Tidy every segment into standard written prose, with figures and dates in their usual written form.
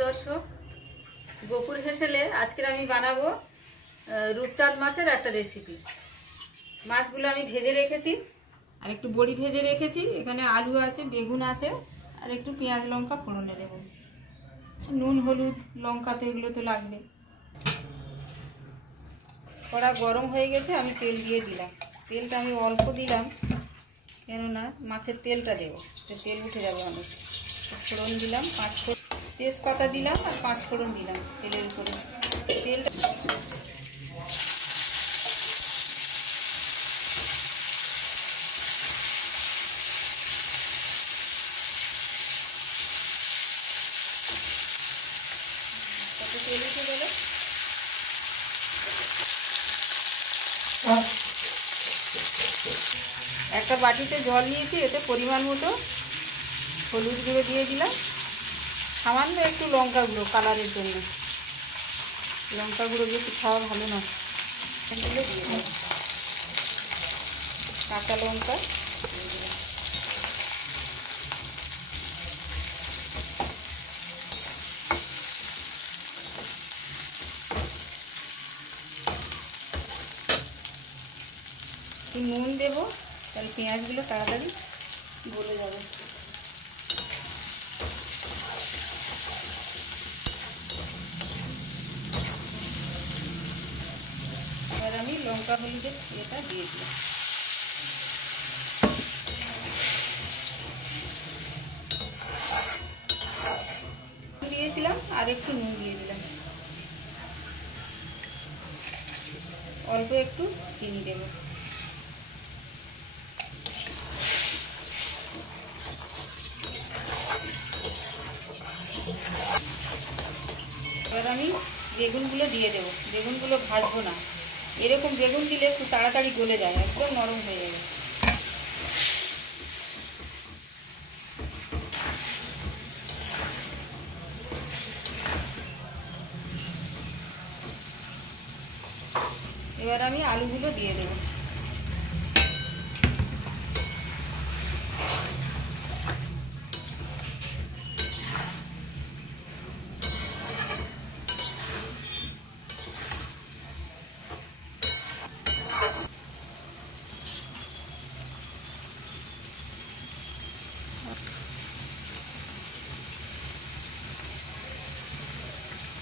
দর্শক, গোপুর হেসেলে আজকের আমি বানাবো রূপচাঁদ মাছের একটা রেসিপি। মাছগুলো আমি ভেজে রেখেছি, আর একটু বড়ি ভেজে রেখেছি। এখানে আলু আছে, বেগুন আছে, আর একটু পেঁয়াজ লঙ্কা ফোড়নে দেব। নুন হলুদ লঙ্কা তো এগুলো তো লাগবে। কড়া গরম হয়ে গেছে, আমি তেল দিয়ে দিলাম। তেলটা আমি অল্প দিলাম, কেননা মাছের তেলটা দেবো, তেল উঠে যাবে অনেক। ফোড়ন দিলাম, তেজপাতা দিলাম আর 5 ফোড়ন দিলাম তেলের উপরে। তেলটা তেল উঠে গেলে একটা বাটিতে জল নিয়েছি, এতে পরিমাণ মতো হলুদ গুঁড়ো দিয়ে দিলাম, সামান্য একটু লঙ্কা গুঁড়ো কালারের জন্য। লঙ্কা গুঁড়ো বেশি খাওয়া ভালো না, দিয়ে দিলাম কাঁচা লঙ্কা দিয়ে দিলাম। একটু নুন দেবো, তাহলে পেঁয়াজগুলো তাড়াতাড়ি গলে যাবে। এবার আমি লঙ্কা হলুদের এটা দিয়ে দিলাম। দিয়েছিলাম আর একটু নুন দিয়ে দিলাম, অল্প একটু চিনি দেব। এবার আমি বেগুনগুলো দিয়ে দেবো। বেগুনগুলো ভাজবো না, এরকম বেগুন দিলে খুব তাড়াতাড়ি গলে যায়, একদম নরম হয়ে যাবে। এবার আমি আলুগুলো দিয়ে দেবো।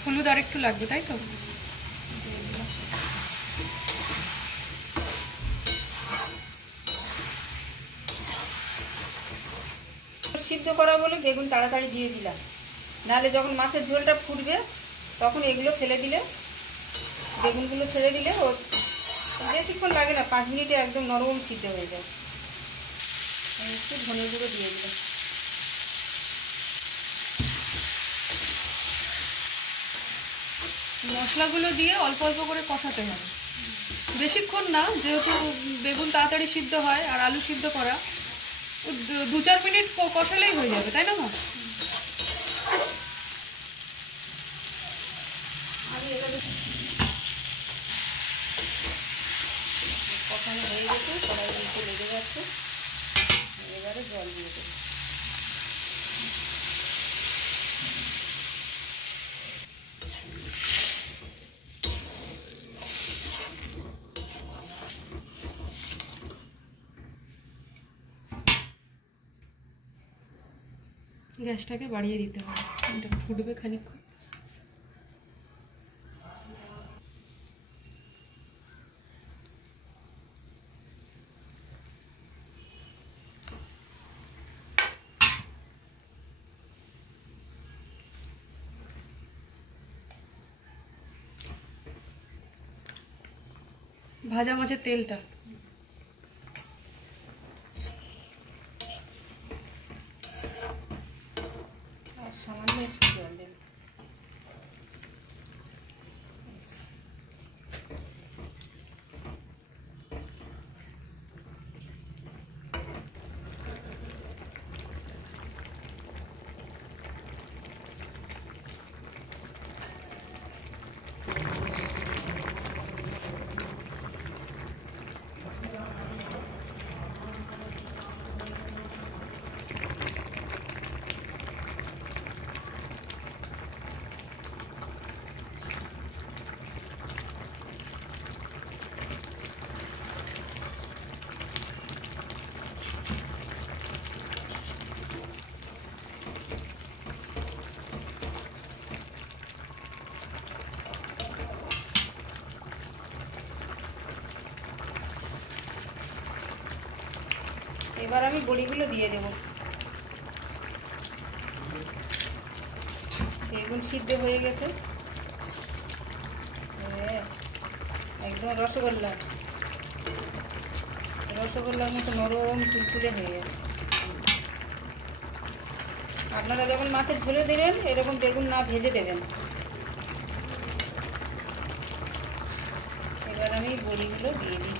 হলুদ আর একটু লাগবে, তাই তো? সিদ্ধ করা বলে বেগুন তাড়াতাড়ি দিয়ে দিলাম, নাহলে যখন মাছের ঝোলটা ফুটবে তখন এগুলো ফেলে দিলে, বেগুনগুলো ছেড়ে দিলে ও বেশিক্ষণ লাগে না, 5 মিনিটে একদম নরম সিদ্ধ হয়ে যায়। একটু ধনে গুঁড়ো দিয়ে দিলাম। মশলাগুলো দিয়ে অল্প অল্প করে কষাতে হবে, বেশিক্ষণ না, যেহেতু বেগুন তাড়াতাড়ি সিদ্ধ হয় আর আলু সিদ্ধ করা, 2-4 মিনিট কষালেই হয়ে যাবে, তাই না মা? কষানো হয়ে গেছে, কড়াইয়ের নিচে লেগে যাচ্ছে, এবারে জল দিয়ে দেবো। গ্যাসটাকে বাড়িয়ে দিতে হবে, এটা ফুটবে খানিকক্ষণ। ভাজা মাছের তেলটা আর সামান্য একটু জল দেবো। এবার আমি বড়িগুলো দিয়ে দেব। বেগুন সিদ্ধ হয়ে গেছে, একদম রসগোল্লার মতো নরম তুলতুলে হয়ে গেছে। আপনারা যখন মাছের ঝোলে দেবেন এরকম বেগুন না ভেজে দেবেন। এবার আমি বড়িগুলো দিয়ে দিই।